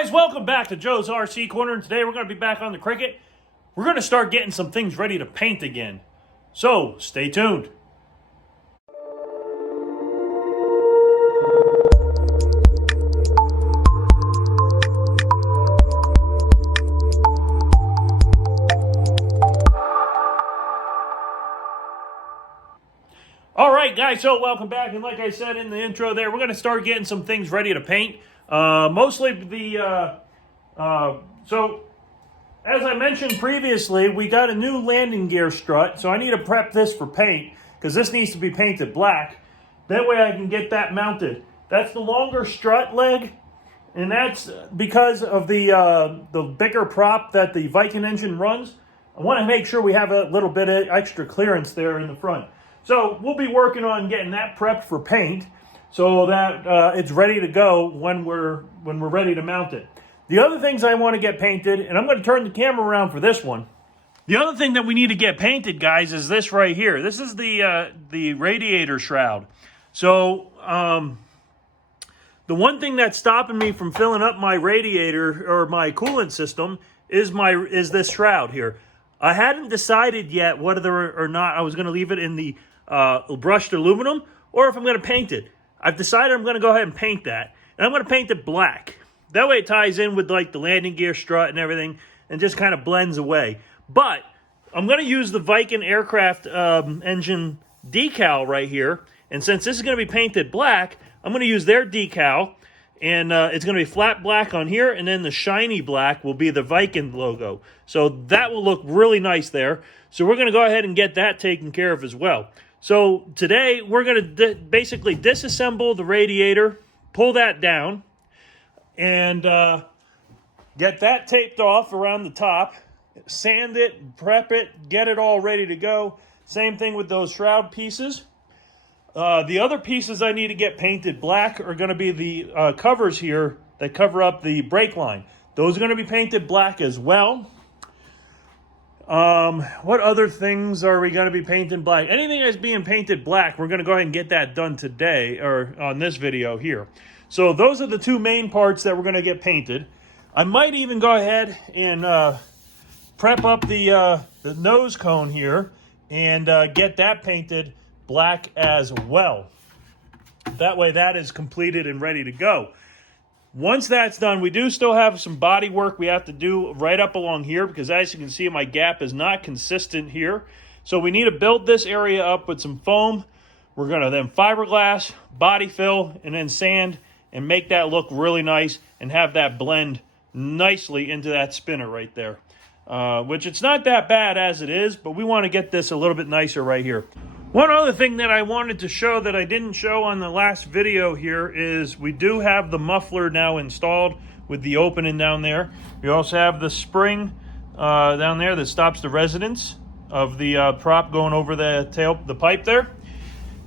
guys, welcome back to Joe's RC Corner, and today we're going to be back on the Cricket. We're going to start getting some things ready to paint again. So, stay tuned. Alright guys, so welcome back, and like I said in the intro there, we're going to start getting some things ready to paint. Mostly so as I mentioned previously, we got a new landing gear strut, so I need to prep this for paint, because this needs to be painted black. That way I can get that mounted. That's the longer strut leg, and that's because of the bigger prop that the Viking engine runs. I want to make sure we have a little bit of extra clearance there in the front. So we'll be working on getting that prepped for paint, so that it's ready to go when we're ready to mount it. The other things I want to get painted, and I'm going to turn the camera around for this one. The other thing that we need to get painted, guys, is this right here. This is the Radiator Shroud. So the one thing that's stopping me from filling up my radiator or my coolant system is this shroud here. I hadn't decided yet whether or not I was going to leave it in the brushed aluminum or if I'm going to paint it. I've decided I'm going to go ahead and paint that. And I'm going to paint it black. That way it ties in with like the landing gear strut and everything and just kind of blends away. But I'm going to use the Viking aircraft engine decal right here. And since this is going to be painted black, I'm going to use their decal. And it's going to be flat black on here. And then the shiny black will be the Viking logo. So that will look really nice there. So we're going to go ahead and get that taken care of as well. So today we're going to basically disassemble the radiator, pull that down, and get that taped off around the top, sand it, prep it, get it all ready to go. Same thing with those shroud pieces. The other pieces I need to get painted black are going to be the covers here that cover up the brake line. Those are going to be painted black as well. What other things are we going to be painting black? Anything that's being painted black, we're going to go ahead and get that done today, or on this video here. So those are the two main parts that we're going to get painted. I might even go ahead and prep up the nose cone here and get that painted black as well. That way that is completed and ready to go. Once that's done, we do still have some body work we have to do right up along here, because as you can see, my gap is not consistent here. So we need to build this area up with some foam. We're going to then fiberglass, body fill, and then sand, and make that look really nice and have that blend nicely into that spinner right there. Which it's not that bad as it is, but we want to get this a little bit nicer right here. One other thing that I wanted to show that I didn't show on the last video here is we do have the muffler now installed with the opening down there. We also have the spring down there that stops the resonance of the prop going over the pipe there.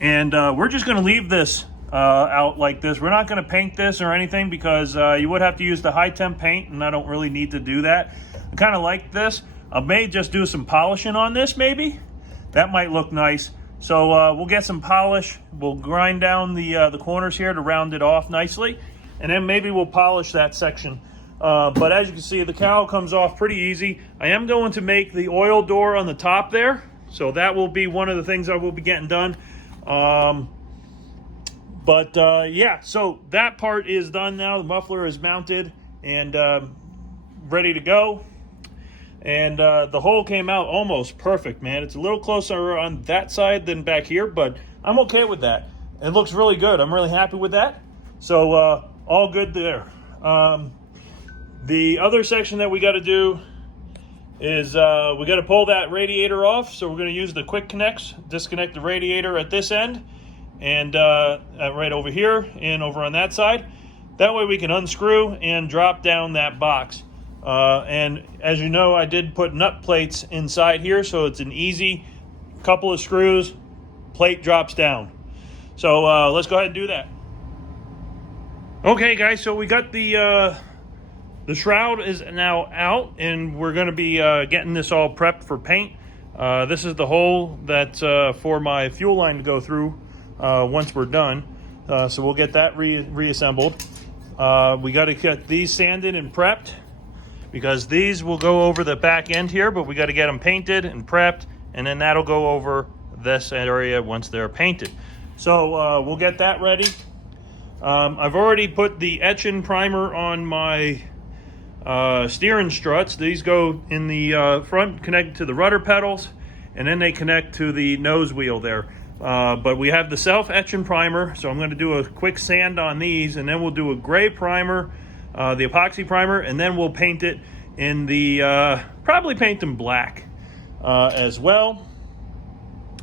And we're just going to leave this out like this. We're not going to paint this or anything, because you would have to use the high temp paint, and I don't really need to do that. I kind of like this. I may just do some polishing on this maybe. That might look nice. So we'll get some polish. We'll grind down the corners here to round it off nicely, and then maybe we'll polish that section. But as you can see, the cowl comes off pretty easy. I am going to make the oil door on the top there, so that will be one of the things I will be getting done. Yeah, so that part is done now. The muffler is mounted and ready to go. And the hole came out almost perfect, man. It's a little closer on that side than back here, but I'm okay with that. It looks really good. I'm really happy with that. So all good there. The other section that we got to do is we got to pull that radiator off. So we're going to use the quick connects, disconnect the radiator at this end, and right over here and over on that side. That way we can unscrew and drop down that box. And as you know, I did put nut plates inside here, so it's an easy couple of screws, plate drops down. So let's go ahead and do that. Okay guys, so we got the shroud is now out, and we're going to be getting this all prepped for paint. This is the hole that's for my fuel line to go through once we're done. So we'll get that reassembled. We got to get these sanded and prepped because these will go over the back end here, but we got to get them painted and prepped, and then that'll go over this area once they're painted. So we'll get that ready. I've already put the etching primer on my steering struts. These go in the front, connected to the rudder pedals, and then they connect to the nose wheel there. But we have the self-etching primer, so I'm going to do a quick sand on these, and then we'll do a gray primer, the epoxy primer, and then we'll paint it in the, probably paint them black as well.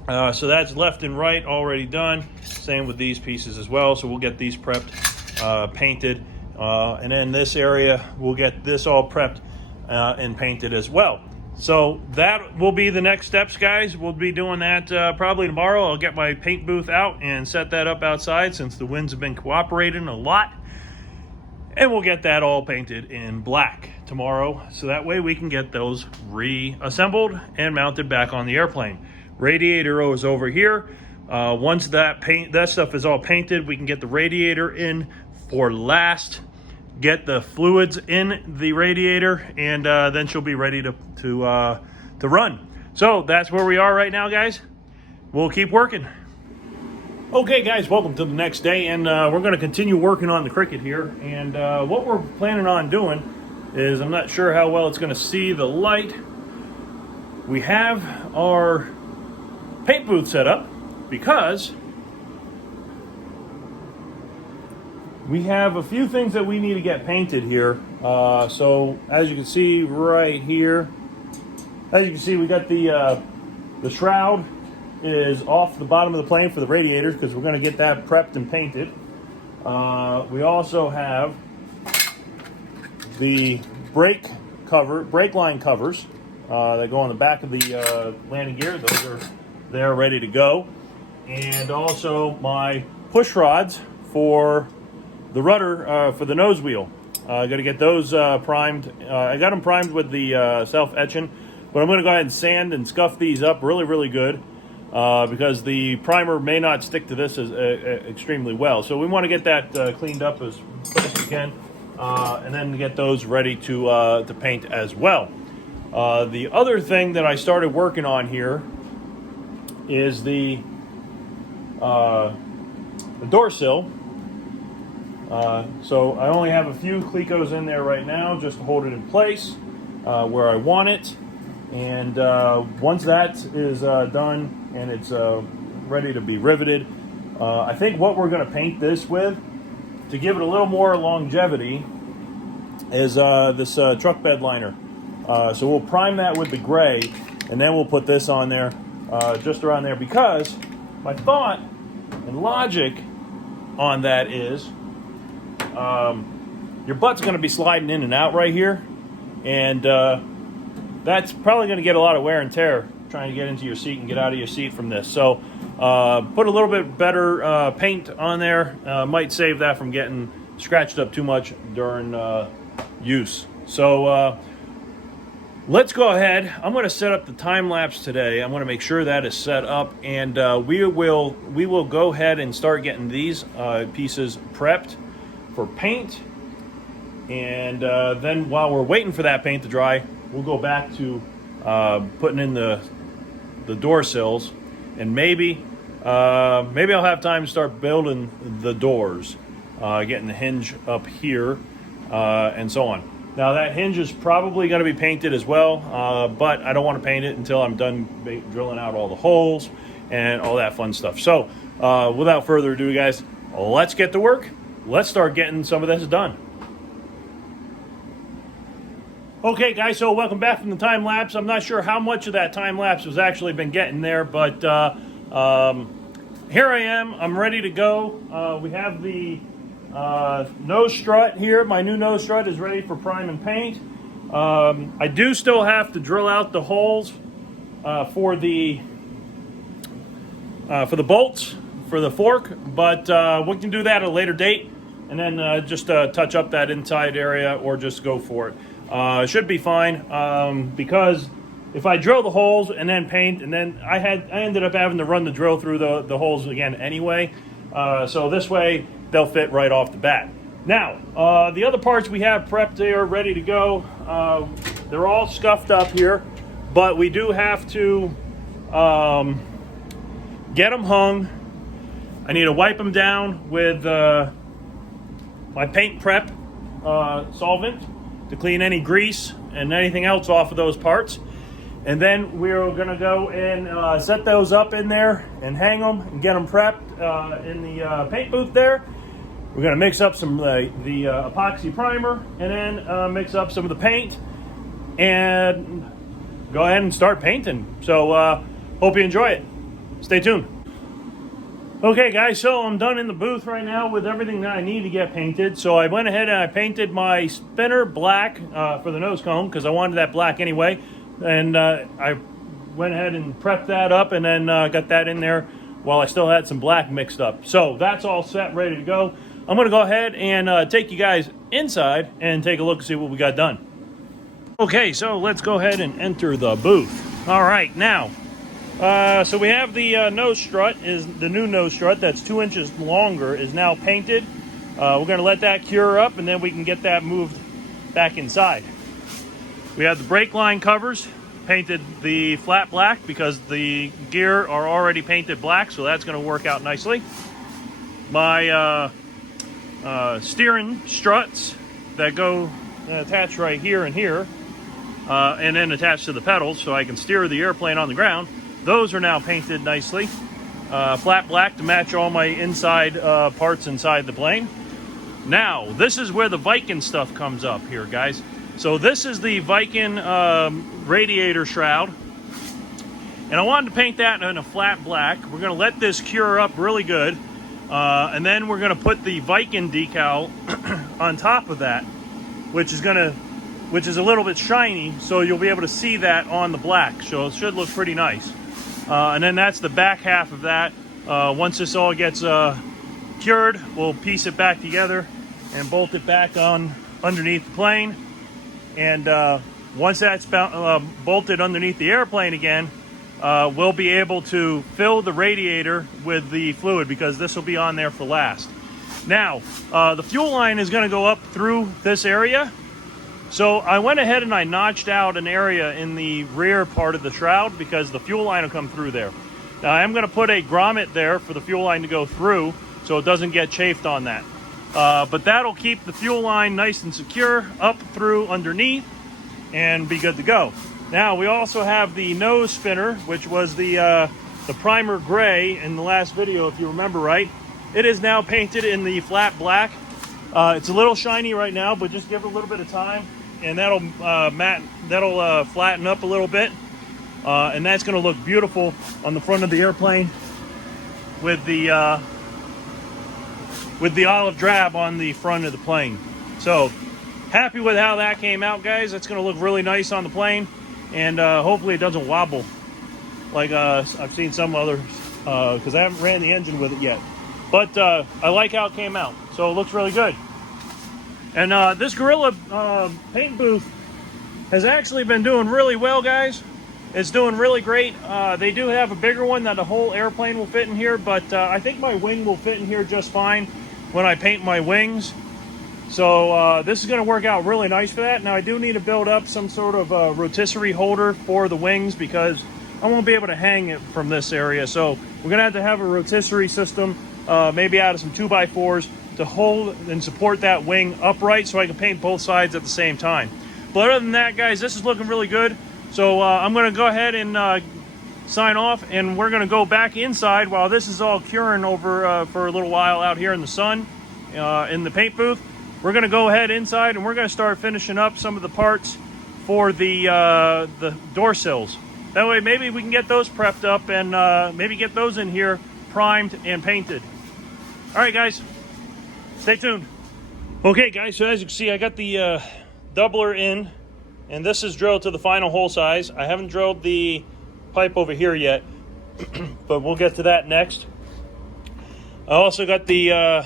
So that's left and right already done. Same with these pieces as well. So we'll get these prepped, painted, and then this area, we'll get this all prepped and painted as well. So that will be the next steps, guys. We'll be doing that probably tomorrow. I'll get my paint booth out and set that up outside since the winds have been cooperating a lot. And we'll get that all painted in black tomorrow, so that way we can get those reassembled and mounted back on the airplane. Radiator is over here. Once that stuff is all painted, we can get the radiator in for last, get the fluids in the radiator, and then she'll be ready to run. So that's where we are right now, guys. We'll keep working. Okay, guys, welcome to the next day, and we're going to continue working on the Cricket here. And what we're planning on doing is, I'm not sure how well it's going to see the light. We have our paint booth set up because we have a few things that we need to get painted here. So as you can see right here, as you can see, we got the shroud is off the bottom of the plane for the radiators because we're going to get that prepped and painted. We also have the brake line covers that go on the back of the landing gear. Those are there ready to go. And also my push rods for the rudder for the nose wheel. I got to get those primed. I got them primed with the self-etching, but I'm going to go ahead and sand and scuff these up really good. Because the primer may not stick to this as extremely well. So we want to get that cleaned up as best we can, and then get those ready to paint as well. The other thing that I started working on here is the door sill. So I only have a few Clecos in there right now just to hold it in place where I want it. And once that is done and it's ready to be riveted, I think what we're going to paint this with to give it a little more longevity is this truck bed liner. So we'll prime that with the gray, and then we'll put this on there, just around there, because my thought and logic on that is your butt's going to be sliding in and out right here, and that's probably going to get a lot of wear and tear trying to get into your seat and get out of your seat from this. So put a little bit better paint on there. Might save that from getting scratched up too much during use. So let's go ahead. I'm going to set up the time lapse today. I'm going to make sure that is set up, and we will go ahead and start getting these pieces prepped for paint. And then while we're waiting for that paint to dry, we'll go back to putting in the door sills, and maybe I'll have time to start building the doors, getting the hinge up here, and so on. Now that hinge is probably going to be painted as well, but I don't want to paint it until I'm done drilling out all the holes and all that fun stuff. So without further ado, guys, let's get to work. Let's start getting some of this done. Okay, guys, so welcome back from the time lapse. I'm not sure how much of that time lapse has actually been getting there, but here I am. I'm ready to go. We have the nose strut here. My new nose strut is ready for prime and paint. I do still have to drill out the holes for the bolts for the fork, but we can do that at a later date, and then just touch up that inside area, or just go for it. It should be fine, because if I drill the holes and then paint, and then I ended up having to run the drill through the holes again anyway, so this way they'll fit right off the bat. Now, the other parts we have prepped, they are ready to go. They're all scuffed up here, but we do have to get them hung. I need to wipe them down with my paint prep solvent to clean any grease and anything else off of those parts. And then we're going to go and set those up in there and hang them and get them prepped in the paint booth there. We're going to mix up some the epoxy primer and then mix up some of the paint and go ahead and start painting. So hope you enjoy it. Stay tuned. Okay guys, so I'm done in the booth right now with everything that I need to get painted. So I went ahead and I painted my spinner black for the nose cone because I wanted that black anyway. And I went ahead and prepped that up and then got that in there while I still had some black mixed up. So that's all set, ready to go. I'm going to go ahead and take you guys inside and take a look and see what we got done. Okay, so let's go ahead and enter the booth. All right, now, so we have the nose strut, is the new nose strut that's 2 inches longer, is now painted. We're going to let that cure up and then we can get that moved back inside. We have the brake line covers, painted the flat black because the gear are already painted black, so that's going to work out nicely. My steering struts that go attached right here and here, and then attached to the pedals so I can steer the airplane on the ground. Those are now painted nicely. Flat black to match all my inside parts inside the plane. Now, this is where the Viking stuff comes up here, guys. So this is the Viking Radiator Shroud. And I wanted to paint that in a flat black. We're going to let this cure up really good. And then we're going to put the Viking decal on top of that, which is a little bit shiny, so you'll be able to see that on the black. So it should look pretty nice. And then that's the back half of that. Once this all gets cured, we'll piece it back together and bolt it back on underneath the plane. And once that's bolted underneath the airplane again, we'll be able to fill the radiator with the fluid because this will be on there for last. Now, the fuel line is going to go up through this area. So I went ahead and I notched out an area in the rear part of the shroud because the fuel line will come through there. Now I am going to put a grommet there for the fuel line to go through so it doesn't get chafed on that. But that'll keep the fuel line nice and secure up through underneath and be good to go. Now we also have the nose spinner, which was the primer gray in the last video, if you remember right. It is now painted in the flat black. It's a little shiny right now, but just give it a little bit of time, and that'll flatten up a little bit, and that's going to look beautiful on the front of the airplane with the olive drab on the front of the plane. So happy with how that came out, guys. It's going to look really nice on the plane, and hopefully it doesn't wobble like I've seen some others, because I haven't ran the engine with it yet. But I like how it came out, so it looks really good. And this Gorilla paint booth has actually been doing really well, guys. It's doing really great. They do have a bigger one that the whole airplane will fit in here, but I think my wing will fit in here just fine when I paint my wings. So this is going to work out really nice for that. Now I do need to build up some sort of rotisserie holder for the wings because I won't be able to hang it from this area. So we're going to have a rotisserie system, maybe out of some 2x4s to hold and support that wing upright so I can paint both sides at the same time. But other than that, guys, this is looking really good. So I'm going to go ahead and sign off, and we're going to go back inside while this is all curing over for a little while out here in the sun in the paint booth. We're going to go ahead inside and we're going to start finishing up some of the parts for the door sills. That way maybe we can get those prepped up and maybe get those in here primed and painted. All right, guys, stay tuned. Okay, guys, so as you can see, I got the doubler in, and this is drilled to the final hole size. I haven't drilled the pipe over here yet, but we'll get to that next. I also got the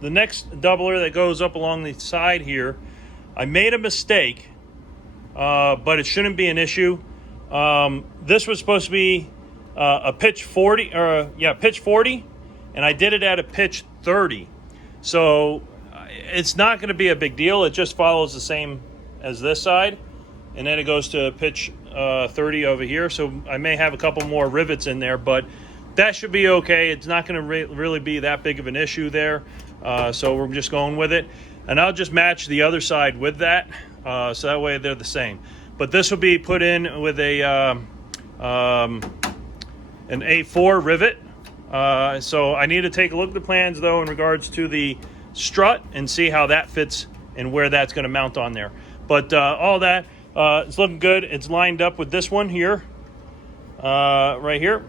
next doubler that goes up along the side here. I made a mistake, but it shouldn't be an issue. This was supposed to be a pitch 40, pitch 40, and I did it at a pitch 30. So it's not going to be a big deal. It just follows the same as this side, and then it goes to pitch 30 over here. So I may have a couple more rivets in there, but that should be okay. It's not going to really be that big of an issue there. So we're just going with it. And I'll just match the other side with that. So that way they're the same. But this will be put in with a an A4 rivet. So I need to take a look at the plans though in regards to the strut and see how that fits and where that's going to mount on there. But all that, it's looking good. It's lined up with this one here, right here.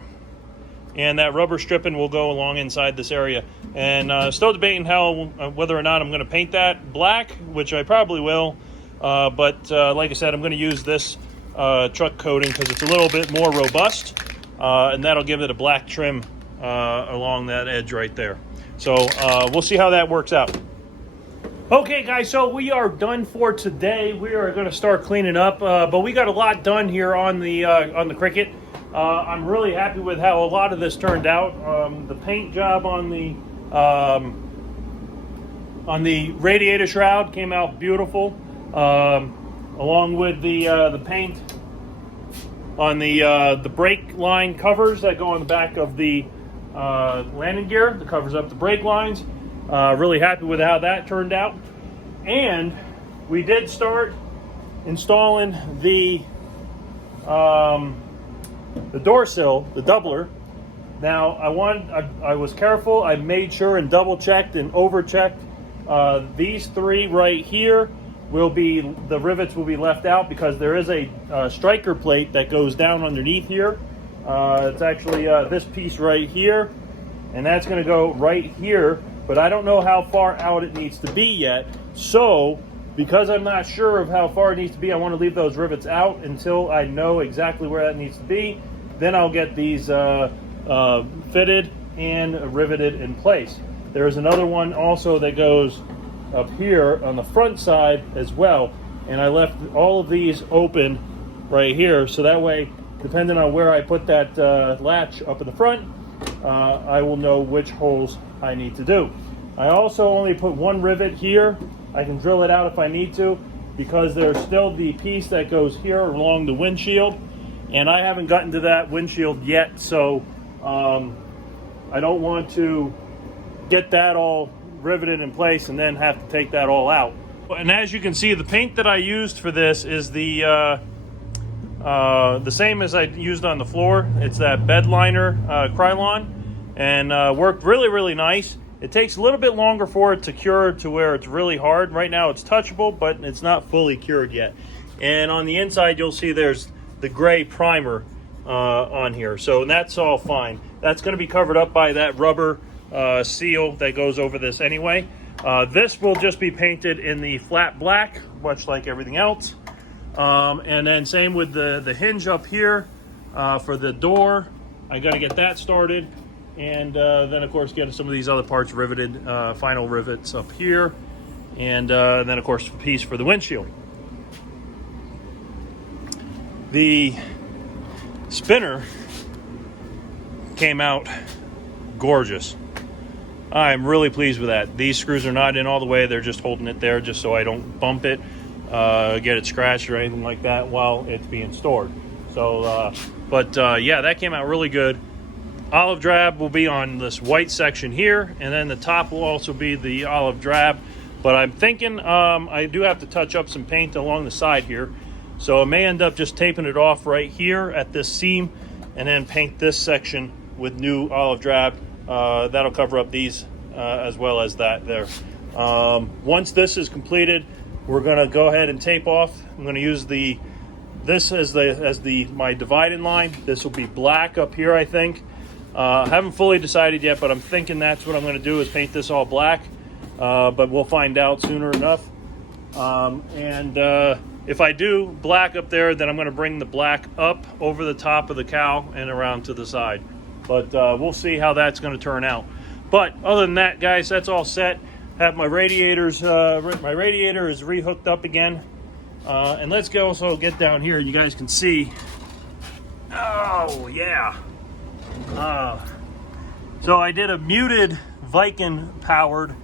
And that rubber stripping will go along inside this area. And still debating whether or not I'm going to paint that black, which I probably will. But like I said, I'm going to use this truck coating because it's a little bit more robust. And that'll give it a black trim along that edge right there. So we'll see how that works out. Okay, guys, so we are done for today. We are going to start cleaning up, but we got a lot done here on the Cricket. I'm really happy with how a lot of this turned out. The paint job on the Radiator Shroud came out beautiful, along with the paint on the brake line covers that go on the back of the landing gear that covers up the brake lines. Really happy with how that turned out. And we did start installing the door sill, the doubler. Now I was careful. I made sure and double checked and over checked. These three right here the rivets will be left out because there is a striker plate that goes down underneath here. It's actually this piece right here, and that's going to go right here, but I don't know how far out it needs to be yet. So because I'm not sure of how far it needs to be, I want to leave those rivets out until I know exactly where that needs to be. Then I'll get these fitted and riveted in place. There's another one also that goes up here on the front side as well, and I left all of these open right here, so that way, depending on where I put that latch up in the front, I will know which holes I need to do. I also only put one rivet here. I can drill it out if I need to, because there's still the piece that goes here along the windshield, and I haven't gotten to that windshield yet, so I don't want to get that all riveted in place and then have to take that all out. And as you can see, the paint that I used for this is the same as I used on the floor. It's that bed liner Krylon, and worked really nice. It takes a little bit longer for it to cure to where it's really hard. Right now it's touchable, but it's not fully cured yet. And on the inside you'll see there's the gray primer on here, so that's all fine. That's going to be covered up by that rubber seal that goes over this anyway. This will just be painted in the flat black, much like everything else. And then same with the hinge up here for the door. I got to get that started, and then of course get some of these other parts riveted, final rivets up here, and then of course a piece for the windshield. The spinner came out gorgeous. I'm really pleased with that. These screws are not in all the way. They're just holding it there just so I don't bump it, get it scratched or anything like that while it's being stored. So, yeah, that came out really good. Olive drab will be on this white section here, and then the top will also be the olive drab. But I'm thinking I do have to touch up some paint along the side here. So I may end up just taping it off right here at this seam and then paint this section with new olive drab. That'll cover up these as well as that there. Once this is completed, we're going to go ahead and tape off. I'm going to use this as my dividing line. This will be black up here, I think. I haven't fully decided yet, but I'm thinking that's what I'm going to do, is paint this all black. But we'll find out sooner enough. If I do black up there, then I'm going to bring the black up over the top of the cowl and around to the side. But we'll see how that's going to turn out. But other than that, guys, that's all set. Have my radiators. My radiator is rehooked up again. And let's go also get down here. You guys can see. Oh yeah. So I did a muted Viking powered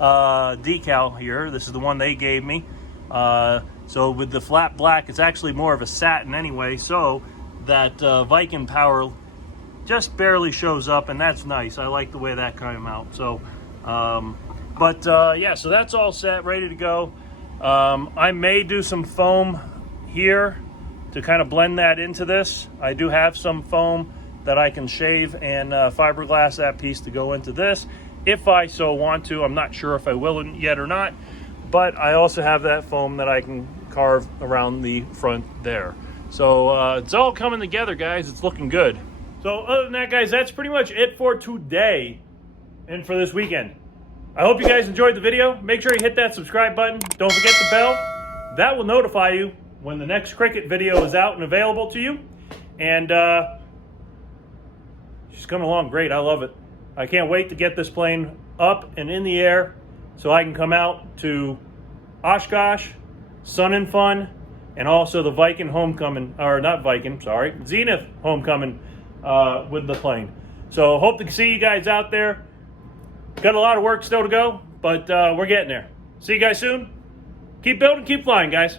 decal here. This is the one they gave me. So with the flat black, it's actually more of a satin anyway, so that Viking power just barely shows up, and that's nice. I like the way that came out. So, yeah, so that's all set, ready to go. I may do some foam here to kind of blend that into this. I do have some foam that I can shave and fiberglass that piece to go into this if I so want to. I'm not sure if I will yet or not, but I also have that foam that I can carve around the front there. So it's all coming together, guys. It's looking good. So other than that, guys, that's pretty much it for today and for this weekend. I hope you guys enjoyed the video. Make sure you hit that subscribe button. Don't forget the bell. That will notify you when the next Cricket video is out and available to you. And she's coming along great. I love it. I can't wait to get this plane up and in the air so I can come out to Oshkosh, Sun and Fun, and also the Viking homecoming, or not Viking, sorry, Zenith homecoming with the plane. So hope to see you guys out there. Got a lot of work still to go, but we're getting there. See you guys soon. Keep building, keep flying, guys.